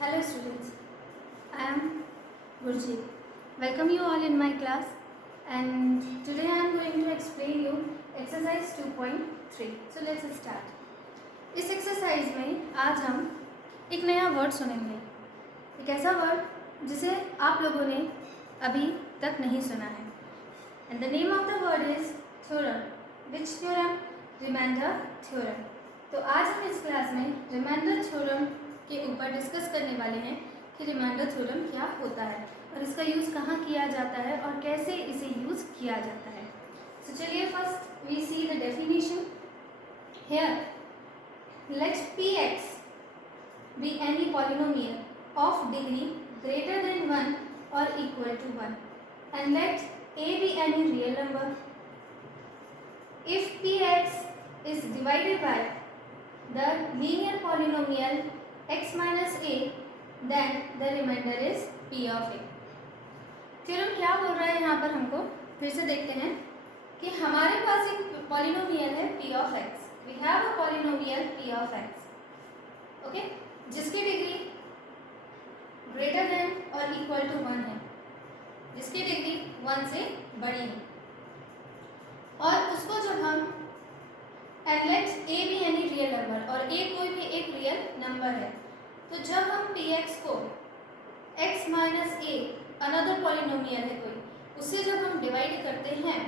Hello students, I am Gurjeet. Welcome you all in my class and today I am going to explain you exercise 2.3. So let's start. इस exercise में आज हम एक नया word सुनेंगे, एक ऐसा वर्ड जिसे आप लोगों ने अभी तक नहीं सुना है. And the name of the word is theorem. Which theorem? Remainder theorem. तो आज हम इस क्लास में रिमाइंडर थ्योरम के ऊपर डिस्कस करने वाले हैं कि रिमाइंडर थ्योरम क्या होता है और इसका यूज़ कहाँ किया जाता है और कैसे इसे यूज़ किया जाता है. सो चलिए first we see the definition. Here let px be any polynomial of degree greater than 1 or equal to 1 and let a be any real number. If px is divided by the linear polynomial x minus a, then the remainder is p of a. Theorem क्या बोल रहा है यहाँ पर हमको फिर से देखते हैं कि हमारे पास एक पॉलिनोमियल है p of x. We have a polynomial p of x. Okay, जिसकी डिग्री ग्रेटर देन और इक्वल टू 1 है, जिसकी डिग्री 1 से बड़ी है. और उसको जब हम एंड लेट ए भी एनी रियल नंबर और ए कोई भी एक रियल नंबर है, तो जब हम px को x minus a another polynomial है कोई, उससे जब हम डिवाइड करते हैं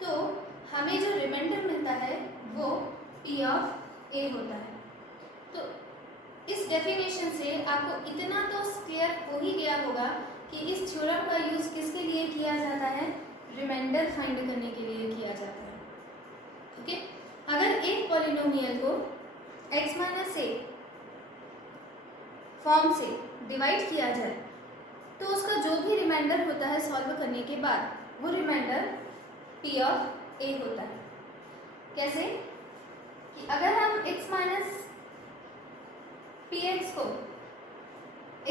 तो हमें जो रिमाइंडर मिलता है वो p ऑफ a होता है. तो इस डेफिनेशन से आपको इतना तो क्लियर हो ही गया होगा कि इस थ्योरम का यूज़ किसके लिए किया जाता है, रिमाइंडर फाइंड करने के लिए किया जाता है. ओके, अगर एक पॉलिनोमियल को x माइनस ए फॉर्म से डिवाइड किया जाए तो उसका जो भी रिमाइंडर होता है सॉल्व करने के बाद वो रिमाइंडर p ऑफ a होता है. कैसे कि अगर हम x माइनस px को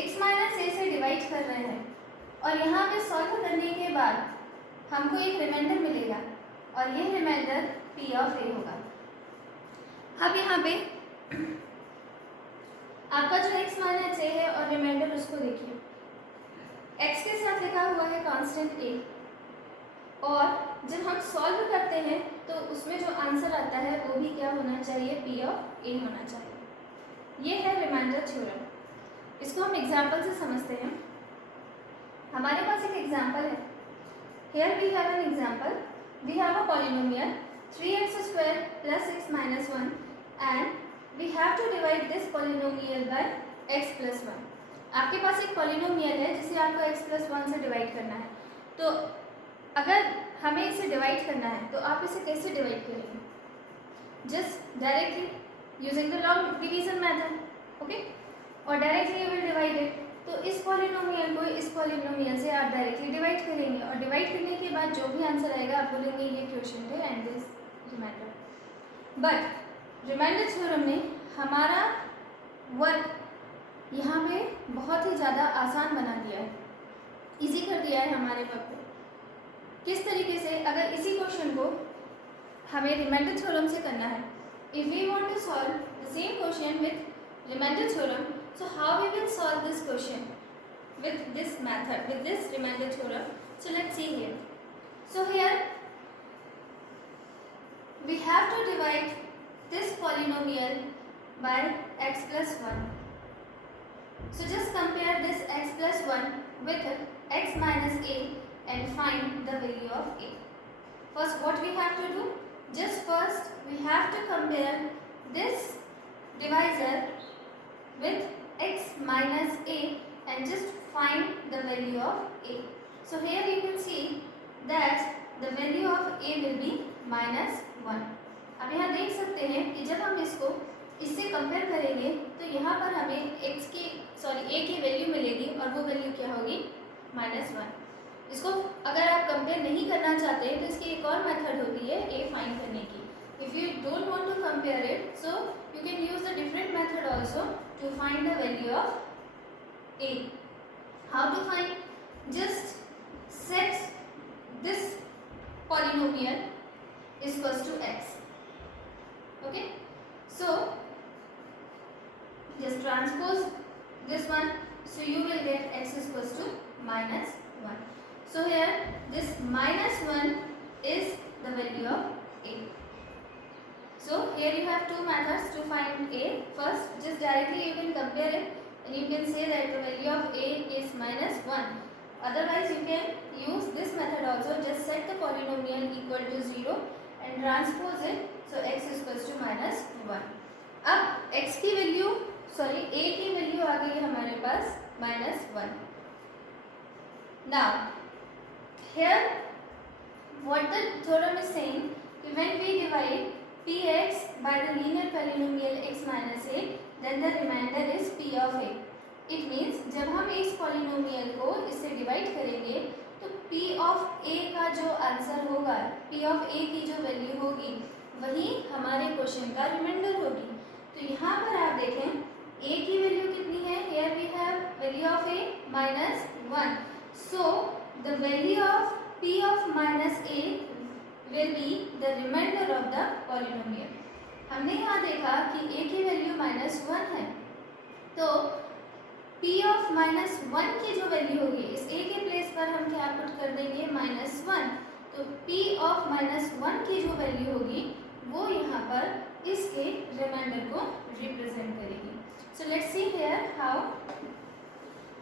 x माइनस ए से डिवाइड कर रहे हैं और यहाँ पे सॉल्व करने के बाद हमको एक रिमाइंडर मिलेगा और ये रिमाइंडर p ऑफ a होगा. अब यहाँ पे आपका जो x माइनस ए है और रिमाइंडर उसको देखिए, x के साथ लिखा हुआ है कांस्टेंट a और जब हम सॉल्व करते हैं तो उसमें जो आंसर आता है वो भी क्या होना चाहिए, p ऑफ a होना चाहिए. ये है रिमाइंडर थ्योरम. इसको हम एग्जाम्पल से समझते हैं. हमारे पास एक एग्जाम्पल है. Here we have an example. We have a polynomial 3x square plus x minus 1 and we have to divide this polynomial by x plus 1. आपके पास एक पॉलिनोमियल है जिसे आपको x plus 1 से डिवाइड करना है. तो अगर हमें इसे डिवाइड करना है तो आप इसे कैसे डिवाइड करेंगे, just directly using the long division method. Okay, और directly you will divide it. तो इस पॉलिनोमियल को इस पॉलिनोमियल से आप डायरेक्टली डिवाइड करेंगे और डिवाइड करने के बाद जो भी आंसर आएगा आप बोलेंगे ये क्वेश्चन है and this remainder. But remainder theorem ने हमारा वर्क यहाँ पे बहुत ही ज़्यादा आसान बना दिया है, इजी कर दिया है हमारे वर्क को. किस तरीके से, अगर इसी क्वेश्चन को हमें रिमाइंडर थ्योरम से करना है, if we want to solve the same question with remainder theorem, so how we will solve this question with this method, with this remainder theorem. So let's see here. So here we have to divide this polynomial by x plus 1. So just compare this x plus 1 with x minus a and find the value of a. First what we have to do, just first we have to compare this divisor with x minus a and just find the value of a. So here you can see that the value of a will be minus 1. अब यहाँ देख सकते हैं कि जब हम इसको इससे कंपेयर करेंगे तो यहाँ पर हमें a की वैल्यू मिलेगी और वो वैल्यू क्या होगी, माइनस 1. इसको अगर आप कंपेयर नहीं करना चाहते हैं तो इसकी एक और मेथड होती है a फाइंड करने की. If you don't want to compare it, so you can use a different method also to find the value of a. How to find? Just set this polynomial is equals to x. Okay, so just transpose this one, so you will get x is equals to minus 1. So here this minus 1 is the value of a. So here you have two methods to find a. First, just directly you can compare it and you can say that the value of a is minus 1. Otherwise you can use this method also, just set the polynomial equal to 0 and transpose it, so x is equals to minus 1. अब x की value a की value आ गई हमारे पास minus 1. Now here what the theorem is saying, when we divide px by the linear polynomial x minus a, then the remainder is p of a. It means जब हम इस polynomial को इससे divide करेंगे तो p of a का जो answer होगा, p of a की जो वैल्यू होगी वही हमारे क्वेश्चन का रिमाइंडर होगी. तो यहाँ पर आप देखें a की वैल्यू कितनी है. Here we have value of a minus 1. So the value of p of minus a will be the remainder of the polynomial. हमने यहाँ देखा कि a की वैल्यू minus 1 है, तो p of minus 1 की जो वैल्यू होगी, इस a के प्लेस पर हम क्या पुट कर देंगे minus 1. तो p of minus 1 की जो वैल्यू होगी वो यहाँ पर इसके रिमाइंडर को रिप्रेजेंट करेगी. So let's see here how.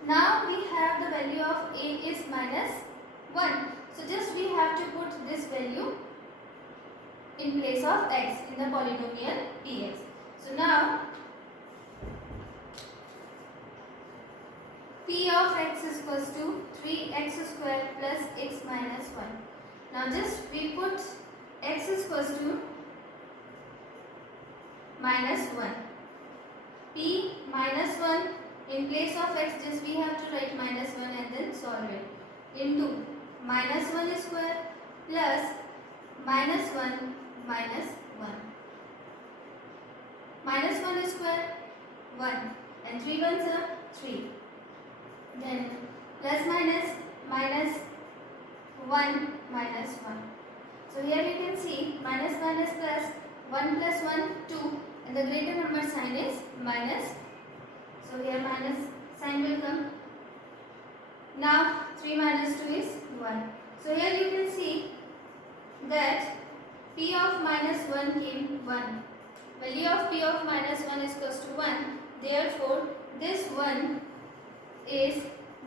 Now we have the value of a is minus 1. So just we have to put this value in place of x in the polynomial px. So now p of x is equals to 3x square plus x minus 1. Now just we put x is equals to minus 1. p minus 1 in place of x, just we have to write minus 1 and then solve it, into minus 1 square plus minus 1 minus 1. Minus 1 square 1 and 3 ones are 3. Then plus minus minus 1 minus 1. So here you can see minus minus plus 1 plus 1 2 and the greater number sign is minus. So here minus sign will come. Now 3 minus 2 is 1. So here you can see that p of minus 1 came 1. Value of p of minus 1 is equals to 1. Therefore this 1 is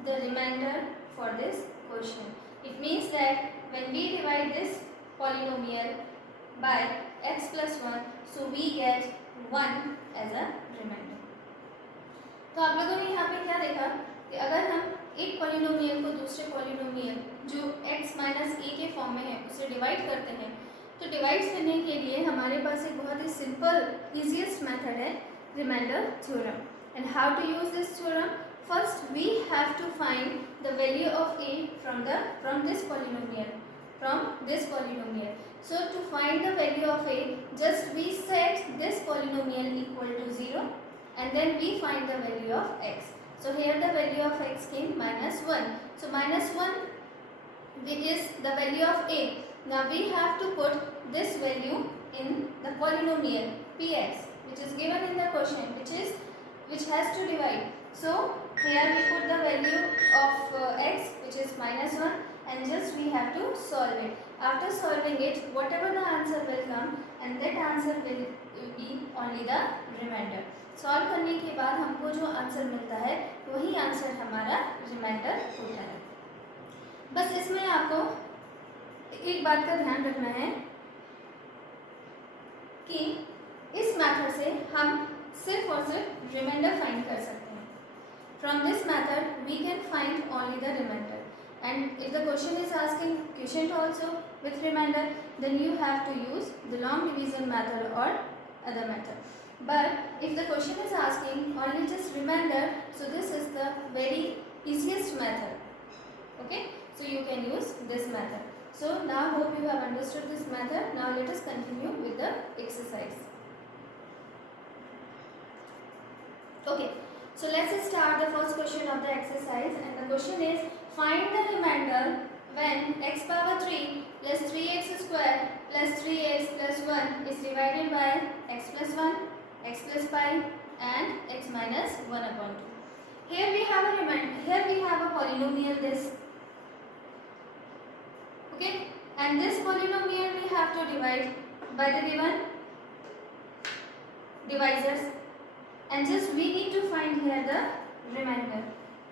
the remainder for this question. It means that when we divide this polynomial by x plus 1, so we get 1 as a remainder. तो आप लोगों ने यहाँ पे क्या देखा कि अगर हम एक पॉलिनोमियल को दूसरे पॉलिनोमियल जो x माइनस a के फॉर्म में है उसे डिवाइड करते हैं, तो डिवाइड करने के लिए हमारे पास एक बहुत ही सिंपल ईजीएस्ट मेथड है remainder theorem. And how to use this theorem? First we have to find the value of a from this polynomial. So to find the value of a, just we set this polynomial equal to 0 and then we find the value of x. So here the value of x came minus 1. So minus 1 is the value of a. Now we have to put this value in the polynomial px which is given in the question, which has to divide. So here we put the value of x which is minus 1 and just we have to solve it. After solving it, whatever the answer will come and that answer will be only the remainder. Solve करने के बाद हमको जो answer मिलता है वही answer हमारा reminder होता है. बस इसमें आपको एक बात का ध्यान रखना है कि इस मेथड से हम सिर्फ और सिर्फ रिमाइंडर फाइंड कर सकते हैं. From this method we can find only the remainder. And if the question is asking quotient also with remainder, then you have to use the long division method or other method. But if the question is asking only just remainder, so this is the very easiest method. Okay, so you can use this method. So now hope you have understood this method. Now let us continue with the exercise. Okay, so let's start the first question of the exercise, and the question is find the remainder when x power 3 plus 3x square plus 3x plus 1 is divided by x plus 1, x plus pi and x minus 1 upon 2. Here we have a polynomial this. Okay, and this polynomial we have to divide by the given divisors, and just we need to find here the remainder.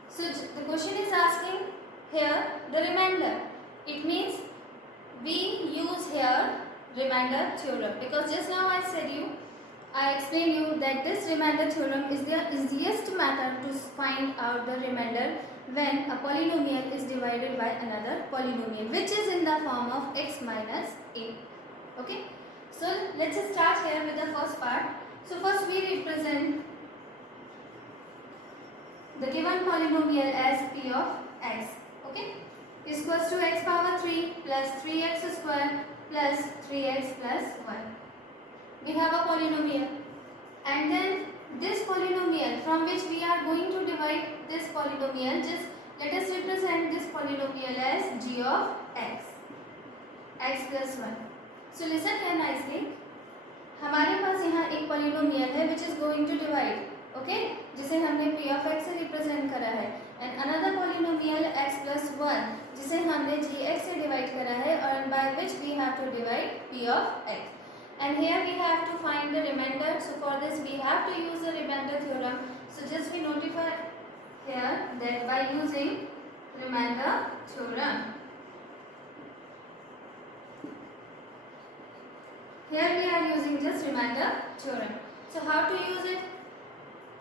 So the question is asking here the remainder. It means we use here remainder theorem, because just now I explained you that this remainder theorem is the easiest method to find out the remainder when a polynomial is divided by another polynomial which is in the form of x minus a. Okay, so let's start here with the first part. So first we represent the given polynomial as p of x. Okay, is equals to x power 3 plus 3x square plus 3x plus 1. We have a polynomial, and then this polynomial from which we are going to divide this polynomial, just let us represent this polynomial as g of x plus 1. So listen here nicely. हमारे पास यहाँ एक polynomial है which is going to divide, okay, जिसे हमने p of x से represent करा है, and another polynomial x plus 1 जिसे हमने gx से divide करा है, और by which we have to divide p of x. And here we have to find the remainder. So for this we have to use the remainder theorem. So just we notify here that by using remainder theorem. Here we are using just remainder theorem. So how to use it?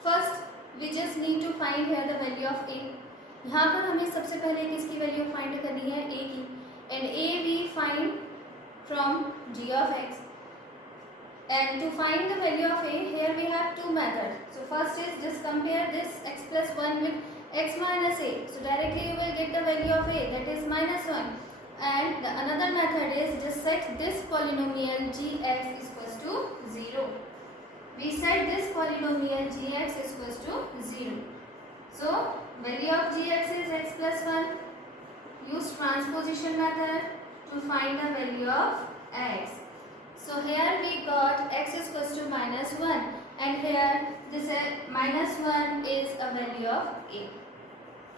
First we just need to find here the value of a. यहाँ पर हमें सबसे पहले किसकी value find करनी है? a की. And a we find from g of x. And to find the value of a, here we have two methods. So first is just compare this x plus 1 with x minus a. So directly you will get the value of a, that is minus 1. And the another method is just set this polynomial gx is equals to 0. We set this polynomial gx is equals to 0. So value of gx is x plus 1. Use transposition method to find the value of x. So here we got x is equals to minus 1, and here this minus 1 is a value of a.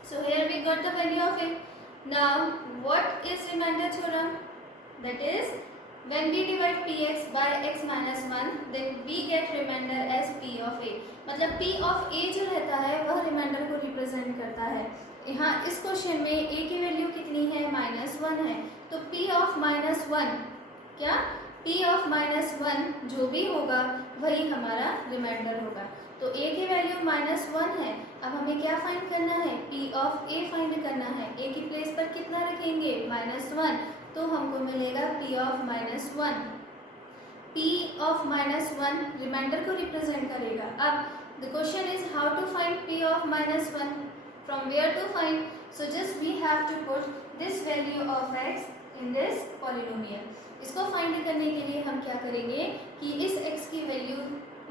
So here we got the value of a. Now what is remainder theorem? That is, when we divide px by x minus 1, then we get remainder as p of a. मतलब p of a जो रहता है वह remainder को represent करता है. यहाँ इस क्वेश्चन में a की वैल्यू कितनी है? -1 है. तो p of -1 क्या? p of -1 जो भी होगा वही हमारा रिमाइंडर होगा. तो a की वैल्यू -1 है. अब हमें क्या फाइंड करना है? p of a फाइंड करना है. a की प्लेस पर कितना रखेंगे? -1. तो हमको मिलेगा p of -1. p of -1 remainder को रिप्रेजेंट करेगा. अब the question is how to find p of -1. From where to find? So just we have to put this value of x in this polynomial. इसको find करने के लिए हम क्या करेंगे कि इस x की वैल्यू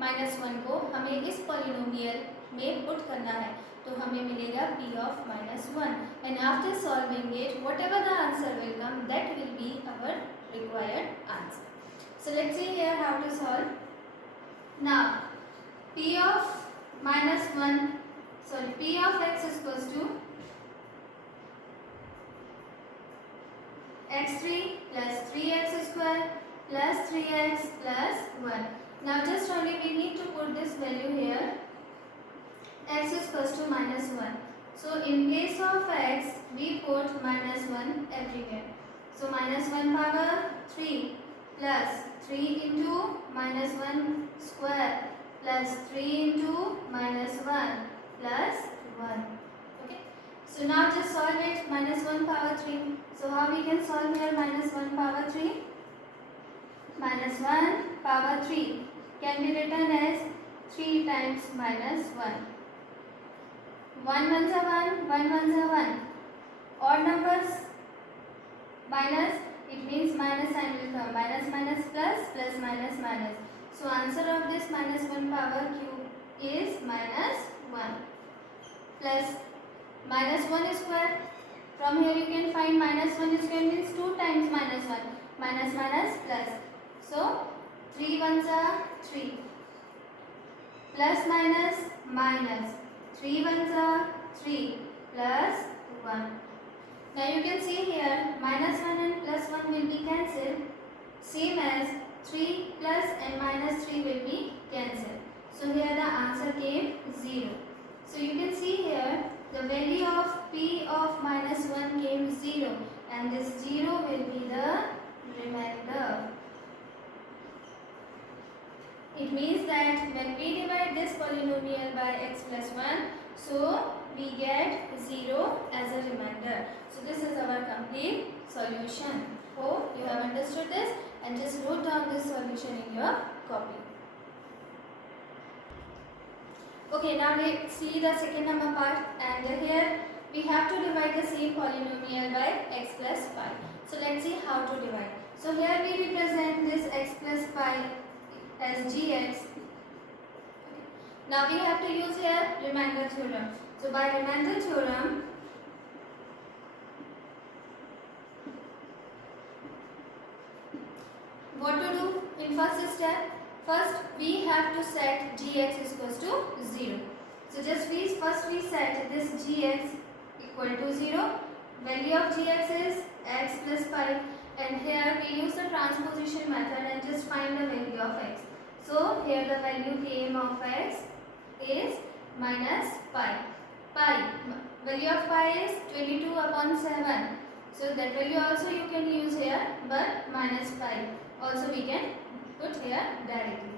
-1 को हमें इस पॉलिनोमियल में पुट करना है. तो हमें मिलेगा p of -1, and after solving it whatever the answer will come, that will be our required answer. So let's see here how to solve. Now p of x is equals to x3 plus 3x square plus 3x plus 1. Now just only we need to put this value here. X is equals to -1. So in place of x we put -1 everywhere. So -1 power 3 plus 3 into -1 square plus 3 into -1 plus 1. Okay. So now just solve it. -1 power 3. So how we can solve here -1 power 3? -1 power 3 can be written as 3 times -1. 1 ones are 1, 1 ones are 1. Odd numbers minus, it means minus sign will come. Minus minus plus, plus minus minus. So answer of this -1 power cube is -1 plus -1 square. From here you can find -1 square means 2 times -1. Minus minus plus. So 3 ones are 3. Plus minus minus. 3 ones are 3 plus 1. Now you can see here minus 1 and plus 1 will be cancelled, same as 3 plus and minus 3 will be cancelled. So here the answer came 0. So you can see here the value of p of minus 1 came 0 and this 0 will be the remainder. It means that when we divide this polynomial by x plus 1, so we get 0 as a remainder. So this is our complete solution. Hope you have understood this and just wrote down this solution in your copy. Okay, now let's see the second number part, and here we have to divide the same polynomial by x plus pi. So let's see how to divide. So here we represent this x plus pi as gx. Now we have to use here remainder theorem. So by remainder theorem, what to do in first step? First we have to set gx is equals to 0. So just first we set this gx equal to 0. Value of gx is x plus pi, and here we use the transposition method and just find the value of x. So here the value came of x is minus pi. Value of pi is 22 upon 7. So that value also you can use here, but minus pi also we can put here directly.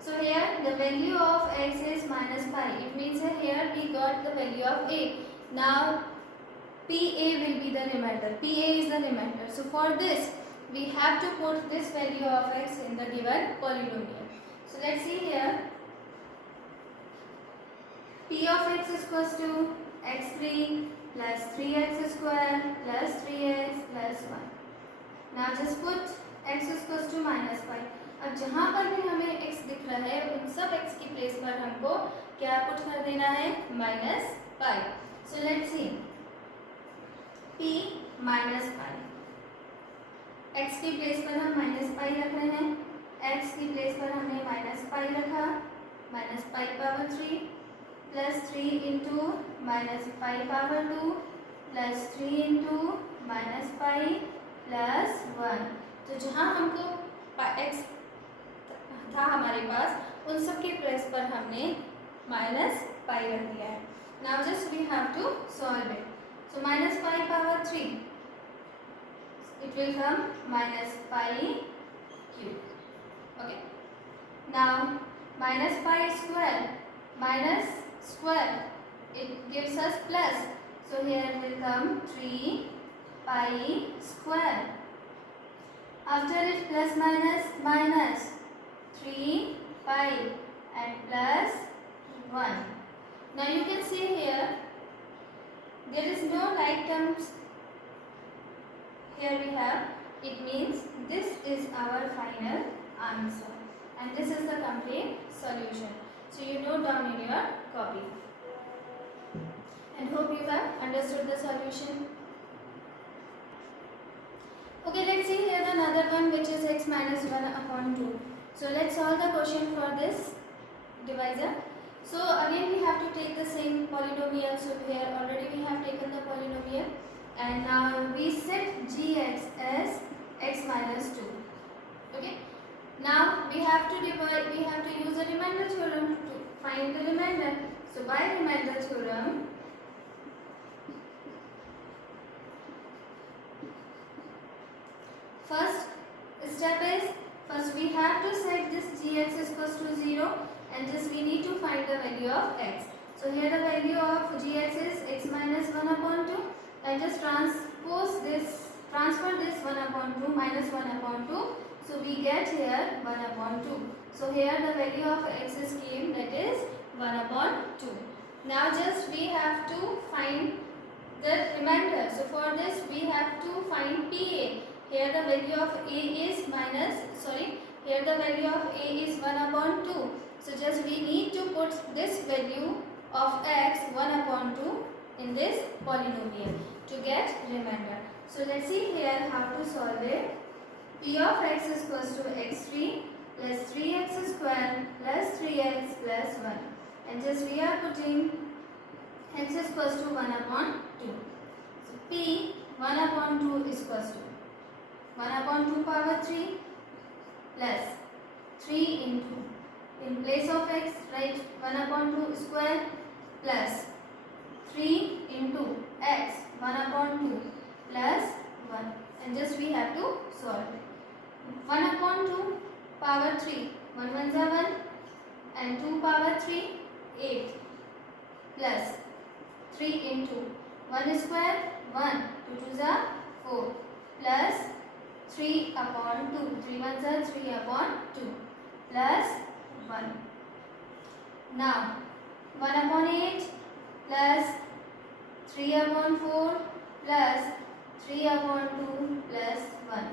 So here the value of x is minus pi. It means here we got the value of a. Now PA will be the remainder. PA is the remainder. So for this we have to put this value of x in the given polynomial. So let's see here. P of x is equals to x3 plus 3x square plus 3x plus 1. Now just put x is equals to minus pi. अब जहाँ पर भी हमें x दिख रहा है उन सब x की प्लेस पर हमको क्या पुट कर देना है? Minus pi. So let's see p minus pi. x की प्लेस पर हम माइनस पाई रख रहे हैं. x की प्लेस पर हमने माइनस पाई रखा. Minus pi power 3 plus 3 into minus pi power 2 plus 3 into minus pi plus 1. तो जहाँ हमको x था हमारे पास उन सब के प्लेस पर हमने माइनस पाई रख दिया है. Now just we have to solve it. So minus pi power 3 it will come minus pi cube. Okay. Now minus pi square minus square it gives us plus. So here will come 3 pi square. After it plus minus minus 3 pi and plus 1. Now you can see here there is no like terms. Here we have, it means this is our final answer and this is the complete solution. So you note down in your copy and hope you have understood the solution. Okay, let's see here another one which is x minus 1 upon 2. So let's solve the question for this divisor. So again we have to take the same polynomial. So here already we have taken the polynomial and now we set gx as x minus 2. Okay. Now we have to divide, we have to use a remainder theorem to find the remainder. So by remainder theorem, first step is, first we have to set this gx is equals to 0 and just we need to find the value of x. So here the value of gx is x minus 1 upon 2 and just transfer this 1 upon 2 minus 1 upon 2. So we get here 1 upon 2. So here the value of x is came, that is 1 upon 2. Now just we have to find the remainder. So for this we have to find PA. Here the value of a is here the value of a is 1 upon 2. So just we need to put this value of x 1 upon 2 in this polynomial to get remainder. So let's see here how to solve it. P of x is equals to x3 plus 3x square plus 3x plus 1. And just we are putting x is equals to 1 upon 2. So p 1 upon 2 is equals to 1 upon 2 power 3 plus 3 into, in place of x write 1 upon 2 square plus 3 into x 1 upon 2 plus 1, and just we have to solve it. 1 upon 2 power 3, 1 1 is 1 and 2 power 3 8 plus 3 into 1 square 1, 2 2 is 4 plus 3 upon 2, 3 1 is 3 upon 2 plus 1. Now 1 upon 8 plus 3 upon 4 plus 3 upon 2 plus 1.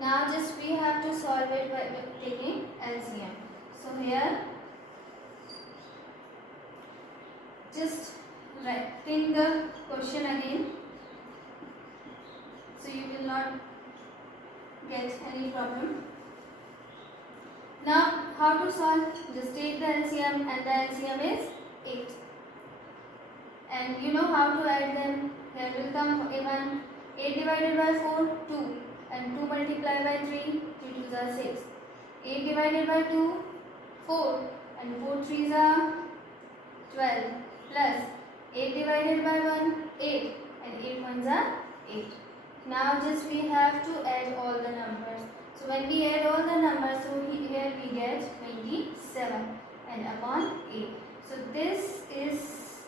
Now just we have to solve it by taking LCM. So here just writing the question again, so you will not get any problem. Now how to solve? Just take the LCM, and the LCM is 8. And you know how to add them. Here will come even 8 divided by 4, 2, and 2 multiplied by 3, 3 2s are 6. 8 divided by 2, 4, and 4 3s are 12 plus 8 divided by 1, 8, and 8 1s are 8. Now just we have to add all the numbers. So when we add all the numbers, so here we get 27 and upon 8. So this is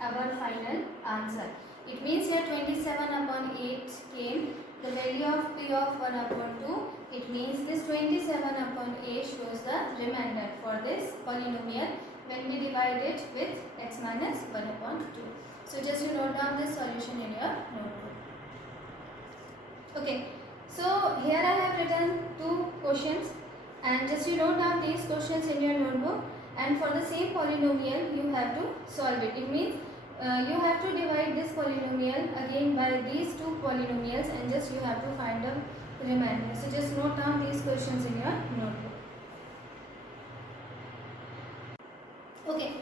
our final answer. It means here 27 upon 8 came. The value of p of 1 upon 2. It means this 27 upon 8 shows the remainder for this polynomial when we divide it with x minus 1 upon 2. So just you note down this solution in your notebook. Okay. So here I have written 2 questions, and just you note down these questions in your notebook, and for the same polynomial you have to solve it. It means you have to divide this polynomial again by these 2 polynomials, and just you have to find the remainder. So just note down these questions in your notebook. Okay,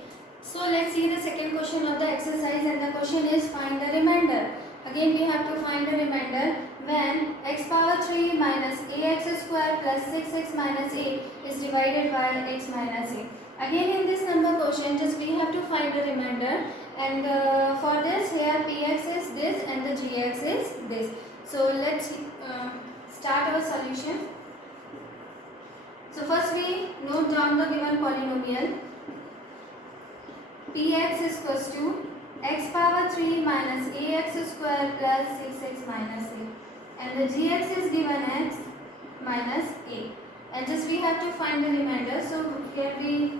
so let's see the second question of the exercise, and the question is find the remainder. Again we have to find the remainder when x power 3 minus ax square plus 6x minus a is divided by x minus a. Again in this number question just we have to find the remainder, and for this here px is this and the gx is this. So let's start our solution. So first we note down the given polynomial. Px is equals to x power 3 minus ax square plus 6x minus a, and the gx is given x minus a, and just we have to find the remainder. So here we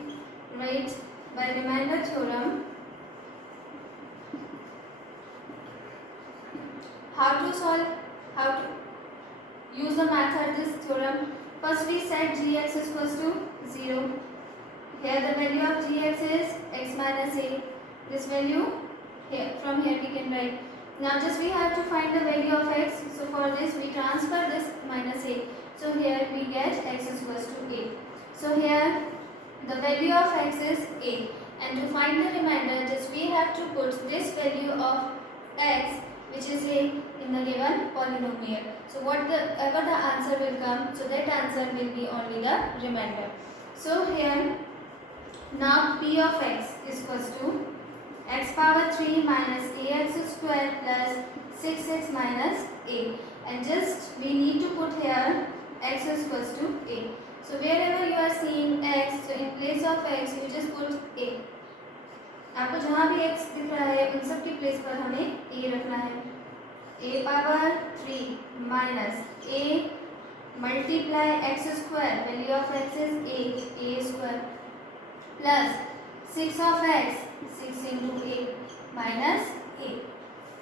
write by remainder theorem. How to solve? How to use the method this theorem? First we set gx is equals to 0. Here the value of gx is x minus a. This value here, from here we can write. Now just we have to find the value of x. So for this we transfer this minus a. So here we get x is equals to a. So here the value of x is a, and to find the remainder just we have to put this value of x, which is a, in the given polynomial. So whatever the answer will come, so that answer will be only the remainder. So here now p of x is equals to x power 3 minus ax square plus 6x minus a, and just we need to put here x is equals to a. So wherever you are seeing x, so in place of x you just put a. आपको जहाँ भी x दिख रहा है उन सब की place पर हमें a रखना है. a power 3 minus a multiply x square, value of x is a square plus 6 of x, 6 into a minus a.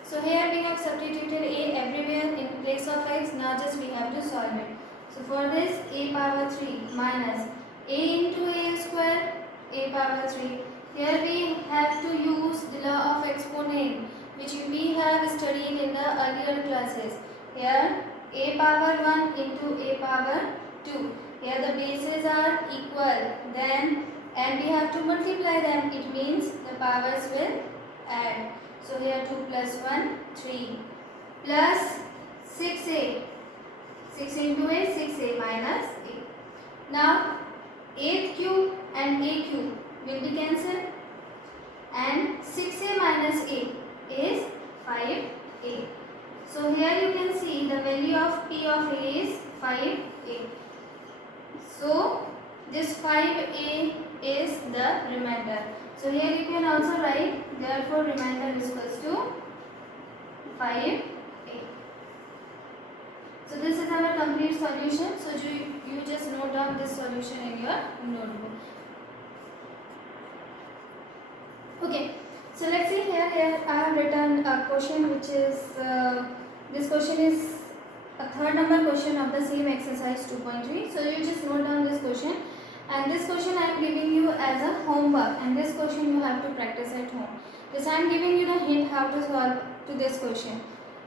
So here we have substituted a everywhere in place of x. Now just we have to solve it. So for this a power 3 minus a into a square, a power 3. Here we have to use the law of exponent, which we have studied in the earlier classes. Here a power 1 into a power 2. Here the bases are equal, then and we have to multiply them. It means the powers will add. here 2 plus 1 3 plus 6a, 6 into a 6a minus a. Now 8 cube and a cube will be cancelled and 6a minus a is 5a. So here you can see the value of p of a is 5a. So this 5a is the remainder. So here you can also write therefore remainder is equals to 5a. So this is our complete solution. So you just note down this solution in your notebook. Okay. So let's see here I have written a question which is this question is a third number question of the same exercise 2.3. So you just note down this question, and this question I am giving you as a homework, and this question you have to practice at home. This I am giving you the hint how to solve to this question,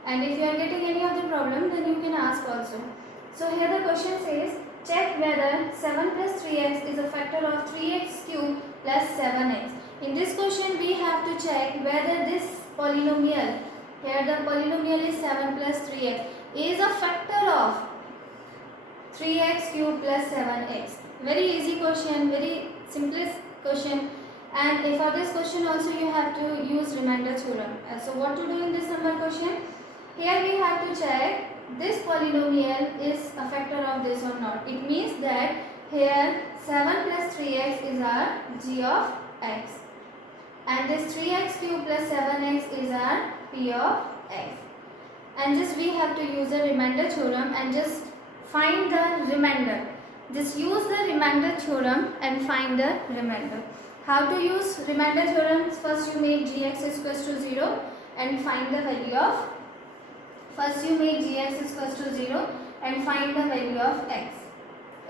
and if you are getting any of the problem then you can ask also. So here the question says check whether 7 plus 3x is a factor of 3x cube plus 7x. In this question we have to check whether this polynomial, here the polynomial is 7 plus 3x, is a factor of 3x cube plus 7x. Very easy question, very simplest question, and for this question also you have to use remainder theorem. So what to do in this number question? Here we have to check this polynomial is a factor of this or not. It means that here 7 plus 3x is our g of x, and this 3x cube plus 7x is our p of x, and just we have to use the remainder theorem and just find the remainder. Just use the remainder theorem and find the remainder. How to use remainder theorem? First you make gx is equals to 0 and find the value of, first you make gx is equals to 0 and find the value of x.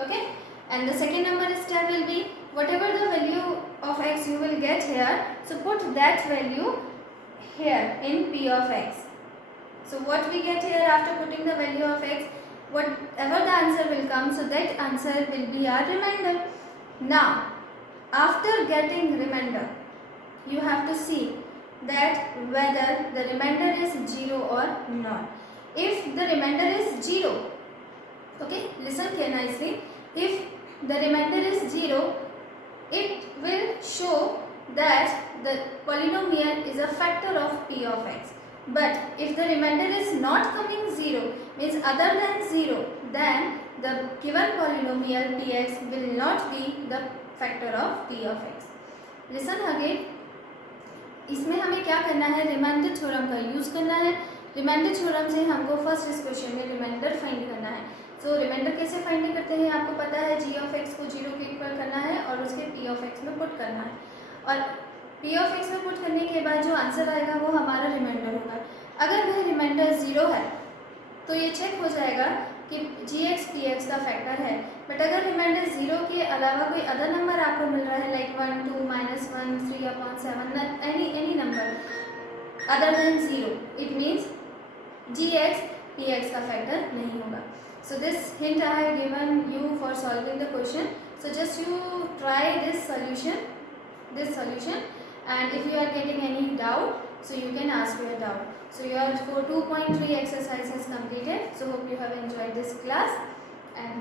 Okay, and the second number step will be whatever the value of x you will get here, so put that value here in p of x. So what we get here after putting the value of x, whatever the answer will come, so that answer will be our remainder. Now after getting remainder you have to see that whether the remainder is 0 or not. If the remainder is 0, okay, listen here nicely, if the remainder is 0, it will show that the polynomial is a factor of p of x. But if the remainder is not coming 0, means other than 0, then the given polynomial px will not be the factor of p of x. Listen again. इसमें हमें क्या करना है, remainder theorem का use करना है. Remainder theorem से हमको फर्स्ट इस क्वेश्चन में रिमाइंडर फाइंड करना है. सो रिमाइंडर कैसे फाइंड करते हैं आपको पता है, जी ऑफ एक्स को 0 के इक्वल करना है और उसके पी ऑफ एक्स में पुट करना है, और पी ऑफ एक्स में पुट करने के बाद जो आंसर आएगा वो हमारा रिमाइंडर होगा. अगर वह रिमाइंडर 0 है तो ये चेक हो जाएगा कि जी एक्स पी एक्स का फैक्टर है. बट अगर रिमाइंडर 0 के अलावा कोई अदर नंबर आपको मिल रहा है like 1 2 -1 3/7 any number other than 0, it means G X P X का फैक्टर नहीं होगा. So this hint I have given you for solving the question. So just you try this solution and if you are getting any doubt, so you can ask your doubt. So your 2.3 exercise is completed. So hope you have enjoyed this class, and